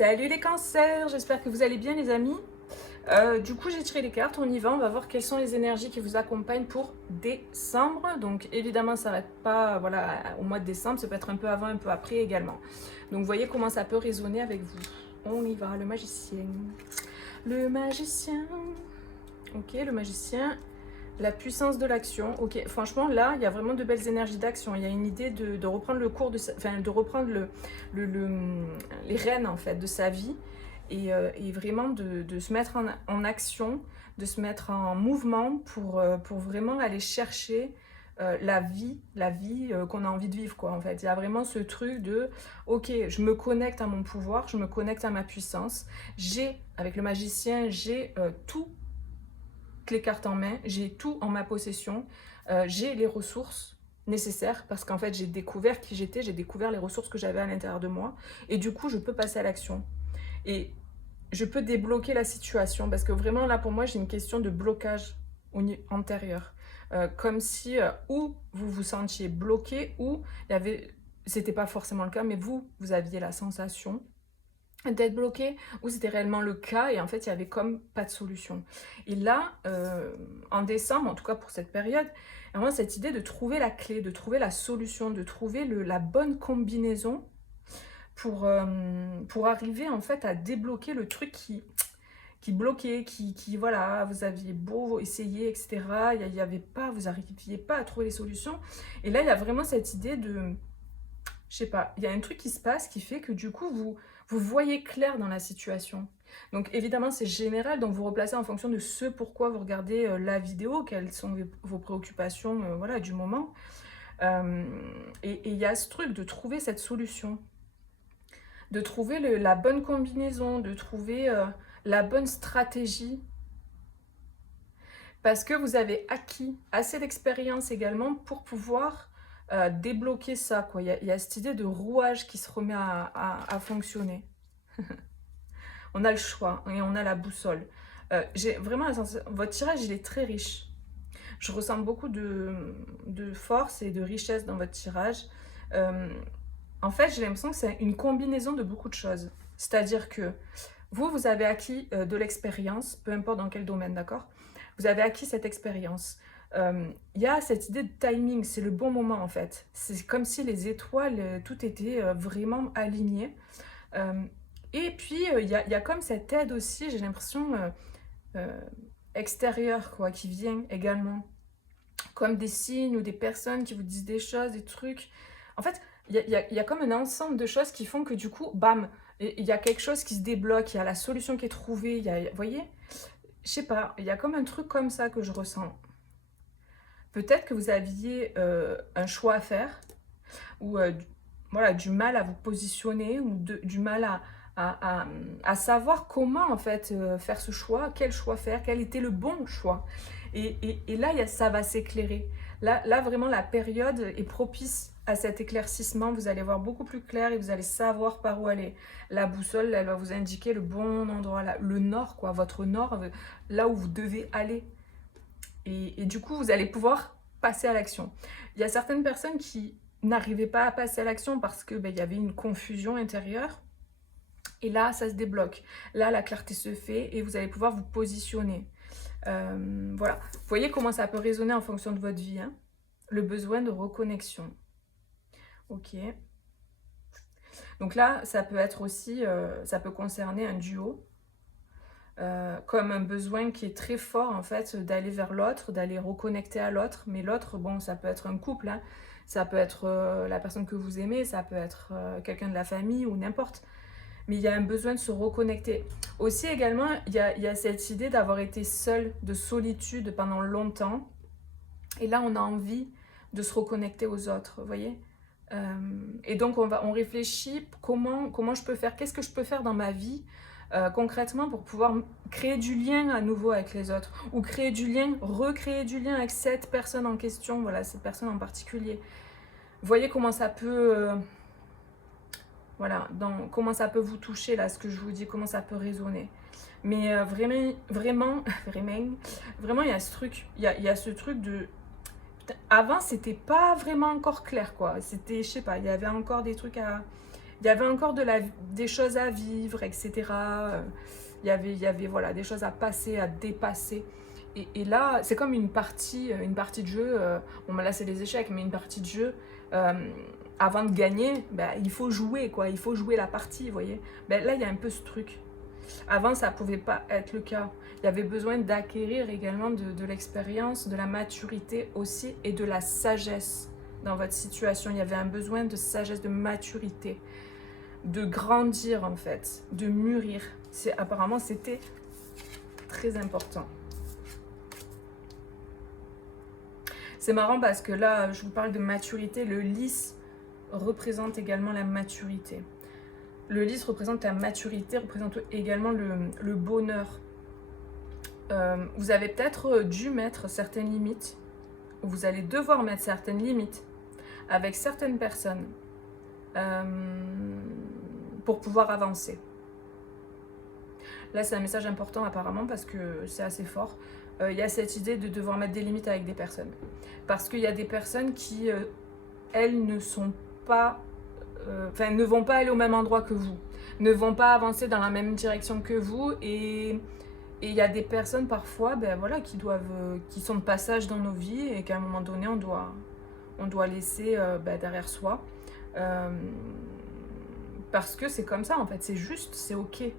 Salut les cancers, j'espère que vous allez bien les amis. Du coup j'ai tiré les cartes, on y va, on va voir quelles sont les énergies qui vous accompagnent pour décembre. Donc évidemment ça n'arrête pas voilà, au mois de décembre, ça peut être un peu avant, un peu après également. Donc vous voyez comment ça peut résonner avec vous. On y va, le magicien. Le magicien. Ok, le magicien. La puissance de l'action. Ok, franchement, là, il y a vraiment de belles énergies d'action. Il y a une idée de reprendre le cours, enfin, de reprendre les rênes, en fait, de sa vie et vraiment de se mettre en action, de se mettre en mouvement pour vraiment aller chercher la vie qu'on a envie de vivre, quoi, en fait. Il y a vraiment ce truc de, ok, je me connecte à mon pouvoir, je me connecte à ma puissance. Avec le magicien, j'ai tout les cartes en main, j'ai tout en ma possession, j'ai les ressources nécessaires parce qu'en fait j'ai découvert qui j'étais, j'ai découvert les ressources que j'avais à l'intérieur de moi et du coup je peux passer à l'action et je peux débloquer la situation parce que vraiment là pour moi j'ai une question de blocage antérieur, comme si ou vous vous sentiez bloqué ou il y avait, c'était pas forcément le cas mais vous aviez la sensation d'être bloqué ou c'était réellement le cas et en fait il y avait comme pas de solution. Et là, en décembre, en tout cas pour cette période, il y a vraiment cette idée de trouver la clé, de trouver la solution, de trouver la bonne combinaison pour arriver en fait à débloquer le truc qui bloquait, voilà, vous aviez beau essayer, etc. Il y avait pas, vous n'arriviez pas à trouver les solutions. Et là, il y a vraiment cette idée de, je sais pas, il y a un truc qui se passe qui fait que du coup, vous voyez clair dans la situation. Donc évidemment, c'est général, donc vous replacez en fonction de ce pourquoi vous regardez la vidéo, quelles sont vos préoccupations voilà, du moment. Euh, et il y a ce truc de trouver cette solution, de trouver la bonne combinaison, de trouver la bonne stratégie, parce que vous avez acquis assez d'expérience également pour pouvoir débloquer ça, quoi. Il y a cette idée de rouage qui se remet à fonctionner. On a le choix et on a la boussole. J'ai vraiment la sensation, votre tirage il est très riche. Je ressens beaucoup de force et de richesse dans votre tirage. Euh, En fait, j'ai l'impression que c'est une combinaison de beaucoup de choses. C'est-à-dire que vous avez acquis de l'expérience, peu importe dans quel domaine, d'accord? Vous avez acquis cette expérience. Il y a cette idée de timing, c'est le bon moment en fait. C'est comme si les étoiles, tout était vraiment aligné. Euh, et puis, il y a comme cette aide aussi, j'ai l'impression, euh, extérieure, quoi, qui vient également. Comme des signes ou des personnes qui vous disent des choses, des trucs. En fait, il y a comme un ensemble de choses qui font que du coup, bam, il y a quelque chose qui se débloque, il y a la solution qui est trouvée, vous voyez? Je sais pas, il y a comme un truc comme ça que je ressens. Peut-être que vous aviez un choix à faire, ou voilà, du mal à vous positionner, ou du mal à savoir comment en fait faire ce choix, quel choix faire, quel était le bon choix. Et là, ça va s'éclairer. Là, vraiment, la période est propice à cet éclaircissement. Vous allez voir beaucoup plus clair et vous allez savoir par où aller. La boussole, elle va vous indiquer le bon endroit, là, le nord, quoi, votre nord, là où vous devez aller. Et du coup, vous allez pouvoir passer à l'action. Il y a certaines personnes qui n'arrivaient pas à passer à l'action parce que il y avait une confusion intérieure. Et là, ça se débloque. Là, la clarté se fait et vous allez pouvoir vous positionner. Voilà. Vous voyez comment ça peut résonner en fonction de votre vie. Hein, le besoin de reconnexion. Ok. Donc là, ça peut être aussi, ça peut concerner un duo. Comme un besoin qui est très fort en fait d'aller vers l'autre, d'aller reconnecter à l'autre, mais l'autre, bon, ça peut être un couple, hein, ça peut être la personne que vous aimez, ça peut être quelqu'un de la famille ou n'importe, mais il y a un besoin de se reconnecter. Aussi également, il y a cette idée d'avoir été seul, de solitude pendant longtemps, et là on a envie de se reconnecter aux autres, vous voyez. Et donc on réfléchit comment je peux faire, qu'est-ce que je peux faire dans ma vie concrètement pour pouvoir créer du lien à nouveau avec les autres ou créer du lien, recréer du lien avec cette personne en question, voilà, cette personne en particulier. Vous voyez comment ça peut voilà, comment ça peut vous toucher là, ce que je vous dis, comment ça peut résonner. Mais vraiment, il y a ce truc, il y a ce truc de avant c'était pas vraiment encore clair quoi, c'était, je sais pas, il y avait encore des trucs il y avait encore des choses à vivre, etc. Il y avait voilà, des choses à passer, à dépasser. Et là, c'est comme une partie de jeu. Bon, là, c'est les échecs, mais une partie de jeu. Avant de gagner, ben, il faut jouer, quoi. Il faut jouer la partie, vous voyez. Ben, là, il y a un peu ce truc. Avant, ça ne pouvait pas être le cas. Il y avait besoin d'acquérir également de l'expérience, de la maturité aussi et de la sagesse dans votre situation. Il y avait un besoin de sagesse, de maturité, de grandir en fait, de mûrir. Apparemment, c'était très important. C'est marrant parce que là, je vous parle de maturité. Le lys représente également la maturité. Le lys représente la maturité, représente également le bonheur. Vous avez peut-être dû mettre certaines limites, ou vous allez devoir mettre certaines limites avec certaines personnes pour pouvoir avancer. Là, c'est un message important apparemment parce que c'est assez fort. Il y a cette idée de devoir mettre des limites avec des personnes. Parce qu'il y a des personnes qui, elles, ne sont pas... ne vont pas aller au même endroit que vous, ne vont pas avancer dans la même direction que vous, et il y a des personnes parfois ben, voilà, qui sont de passage dans nos vies et qu'à un moment donné on doit laisser derrière soi, parce que c'est comme ça en fait, c'est juste, c'est ok. Et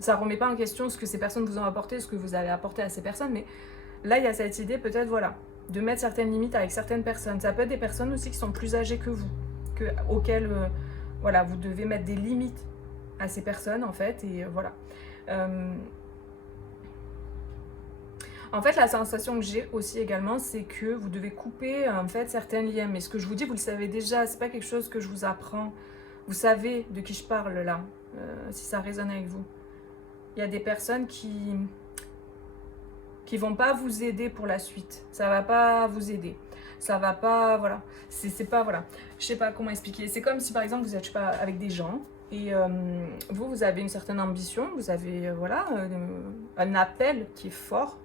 ça remet pas en question ce que ces personnes vous ont apporté, ce que vous avez apporté à ces personnes, mais là il y a cette idée peut-être voilà, de mettre certaines limites avec certaines personnes. Ça peut être des personnes aussi qui sont plus âgées que vous, auxquelles voilà, vous devez mettre des limites à ces personnes en fait, et voilà. En fait, la sensation que j'ai aussi également, c'est que vous devez couper en fait certains liens. Mais ce que je vous dis, vous le savez déjà, c'est pas quelque chose que je vous apprends. Vous savez de qui je parle là, si ça résonne avec vous. Il y a des personnes qui vont pas vous aider pour la suite. Ça va pas vous aider. Ça va pas, voilà. C'est pas, voilà. Je sais pas comment expliquer. C'est comme si par exemple vous êtes, je sais pas, avec des gens et vous avez une certaine ambition, vous avez, voilà, un appel qui est fort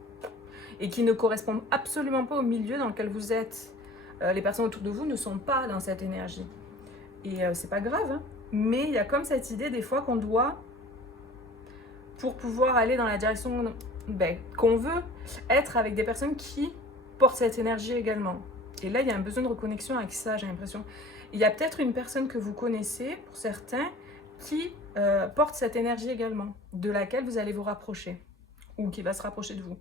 et qui ne correspond absolument pas au milieu dans lequel vous êtes. Les personnes autour de vous ne sont pas dans cette énergie. Et c'est pas grave, hein. Mais il y a comme cette idée des fois qu'on doit, pour pouvoir aller dans la direction qu'on veut, être avec des personnes qui portent cette énergie également. Et là, il y a un besoin de reconnexion avec ça, j'ai l'impression. Il y a peut-être une personne que vous connaissez, pour certains, qui porte cette énergie également, de laquelle vous allez vous rapprocher, ou qui va se rapprocher de vous.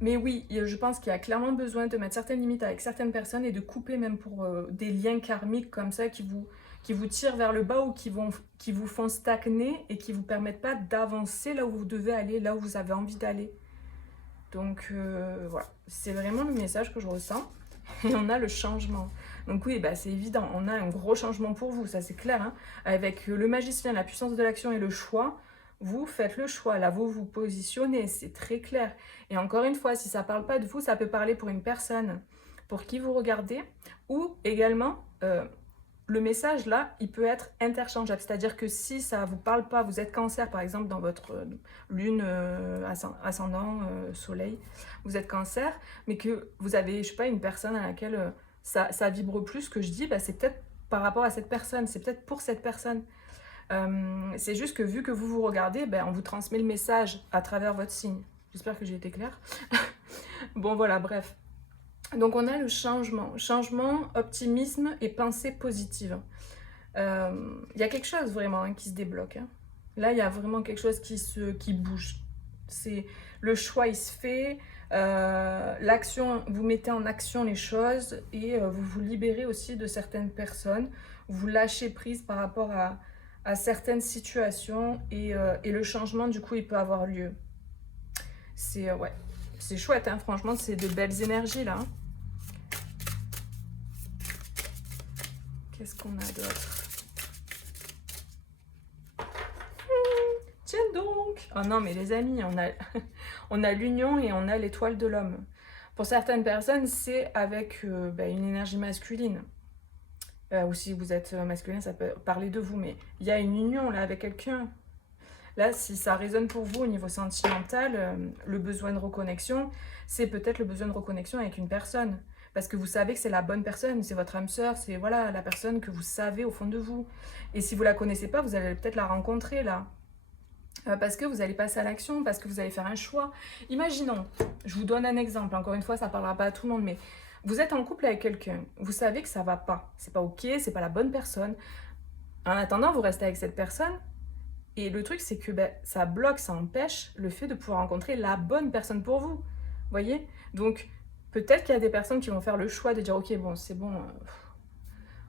Mais oui, je pense qu'il y a clairement besoin de mettre certaines limites avec certaines personnes et de couper même pour des liens karmiques comme ça qui vous tirent vers le bas ou qui vous font stagner et qui ne vous permettent pas d'avancer là où vous devez aller, là où vous avez envie d'aller. Donc voilà, c'est vraiment le message que je ressens. Et on a le changement. Donc oui, bah, c'est évident, on a un gros changement pour vous, ça c'est clair. Hein. Avec le magicien, la puissance de l'action et le choix, vous faites le choix, là vous vous positionnez, c'est très clair. Et encore une fois, si ça ne parle pas de vous, ça peut parler pour une personne pour qui vous regardez, ou également, le message là, il peut être interchangeable. C'est-à-dire que si ça ne vous parle pas, vous êtes cancer par exemple dans votre lune, ascendant, soleil, vous êtes cancer, mais que vous avez, je sais pas, une personne à laquelle ça vibre plus que je dis, bah, c'est peut-être par rapport à cette personne, c'est peut-être pour cette personne. C'est juste que vu que vous vous regardez, on vous transmet le message à travers votre signe. J'espère que j'ai été claire. Bon voilà, bref. Donc on a le changement, optimisme et pensée positive. Il y a quelque chose vraiment qui se débloque. Hein. Là, il y a vraiment quelque chose qui bouge. Le choix, il se fait. L'action, vous mettez en action les choses et vous vous libérez aussi de certaines personnes. Vous lâchez prise par rapport à certaines situations et le changement, du coup, il peut avoir lieu. C'est ouais, c'est chouette, hein, franchement, c'est de belles énergies, là. Hein. Qu'est-ce qu'on a d'autre? Tiens donc! Oh non, mais les amis, on a l'union et on a l'étoile de l'homme. Pour certaines personnes, c'est avec une énergie masculine. Ou si vous êtes masculin, ça peut parler de vous, mais il y a une union là avec quelqu'un. Là, si ça résonne pour vous au niveau sentimental, le besoin de reconnexion, c'est peut-être le besoin de reconnexion avec une personne. parce que vous savez que c'est la bonne personne, c'est votre âme sœur, c'est voilà, la personne que vous savez au fond de vous. Et si vous la connaissez pas, vous allez peut-être la rencontrer là. Parce que vous allez passer à l'action, parce que vous allez faire un choix. Imaginons, je vous donne un exemple, encore une fois, ça ne parlera pas à tout le monde, mais vous êtes en couple avec quelqu'un, vous savez que ça va pas, c'est pas ok, c'est pas la bonne personne. En attendant, vous restez avec cette personne, et le truc, c'est que ça bloque, ça empêche le fait de pouvoir rencontrer la bonne personne pour vous. Voyez? Donc, peut-être qu'il y a des personnes qui vont faire le choix de dire, ok, bon, c'est bon,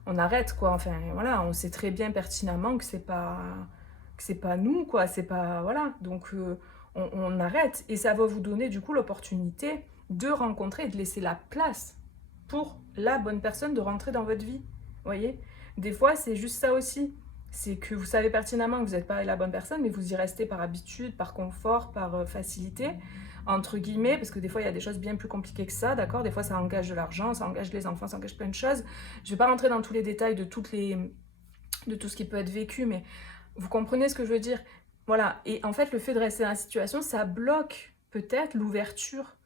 on arrête, quoi. Enfin, voilà, on sait très bien pertinemment que c'est pas nous, quoi. C'est pas, voilà. Donc, on arrête. Et ça va vous donner, du coup, l'opportunité de rencontrer et de laisser la place pour la bonne personne de rentrer dans votre vie. Voyez? Des fois, c'est juste ça aussi. C'est que vous savez pertinemment que vous n'êtes pas la bonne personne, mais vous y restez par habitude, par confort, par facilité, entre guillemets, parce que des fois, il y a des choses bien plus compliquées que ça, d'accord? Des fois, ça engage de l'argent, ça engage les enfants, ça engage plein de choses. Je ne vais pas rentrer dans tous les détails de tout ce qui peut être vécu, mais vous comprenez ce que je veux dire? Voilà, et en fait, le fait de rester dans la situation, ça bloque peut-être l'ouverture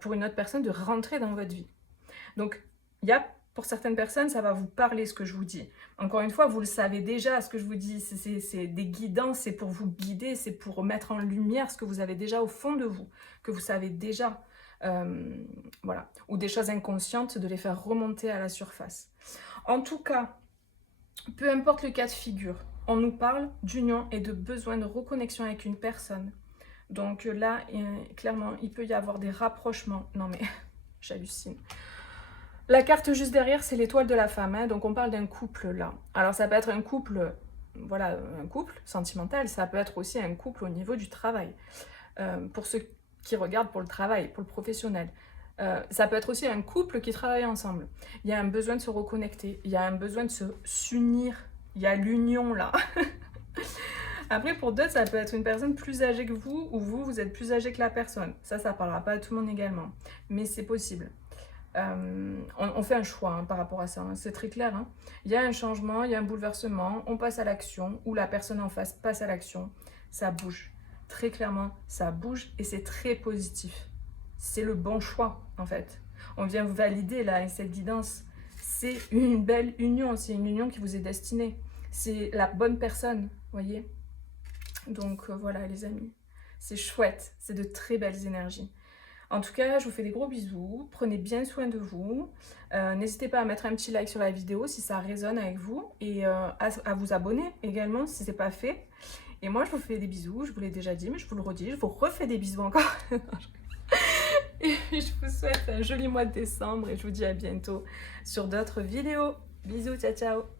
pour une autre personne de rentrer dans votre vie. Donc, il y a pour certaines personnes, ça va vous parler ce que je vous dis. Encore une fois, vous le savez déjà, ce que je vous dis, c'est des guidances, c'est pour vous guider, c'est pour mettre en lumière ce que vous avez déjà au fond de vous, que vous savez déjà, voilà. Ou des choses inconscientes, de les faire remonter à la surface. En tout cas, peu importe le cas de figure, on nous parle d'union et de besoin de reconnexion avec une personne. Donc là, clairement, il peut y avoir des rapprochements. Non mais, j'hallucine. La carte juste derrière, c'est l'étoile de la femme, hein, donc on parle d'un couple là. Alors ça peut être un couple, voilà, un couple sentimental, ça peut être aussi un couple au niveau du travail. Pour ceux qui regardent pour le travail, pour le professionnel. Ça peut être aussi un couple qui travaille ensemble. Il y a un besoin de se reconnecter, il y a un besoin de s'unir, il y a l'union là. Après, pour d'autres, ça peut être une personne plus âgée que vous, ou vous êtes plus âgé que la personne. Ça parlera pas à tout le monde également, mais c'est possible. On fait un choix hein, par rapport à ça, hein. C'est très clair. Hein. Il y a un changement, il y a un bouleversement, on passe à l'action, ou la personne en face passe à l'action, ça bouge. Très clairement, ça bouge et c'est très positif. C'est le bon choix, en fait. On vient vous valider, là, avec cette guidance. C'est une belle union, c'est une union qui vous est destinée. C'est la bonne personne, voyez. Donc, voilà, les amis. C'est chouette, c'est de très belles énergies. En tout cas, je vous fais des gros bisous, prenez bien soin de vous, n'hésitez pas à mettre un petit like sur la vidéo si ça résonne avec vous et à vous abonner également si ce n'est pas fait. Et moi, je vous fais des bisous, je vous l'ai déjà dit, mais je vous le redis, je vous refais des bisous encore. Et je vous souhaite un joli mois de décembre et je vous dis à bientôt sur d'autres vidéos. Bisous, ciao ciao.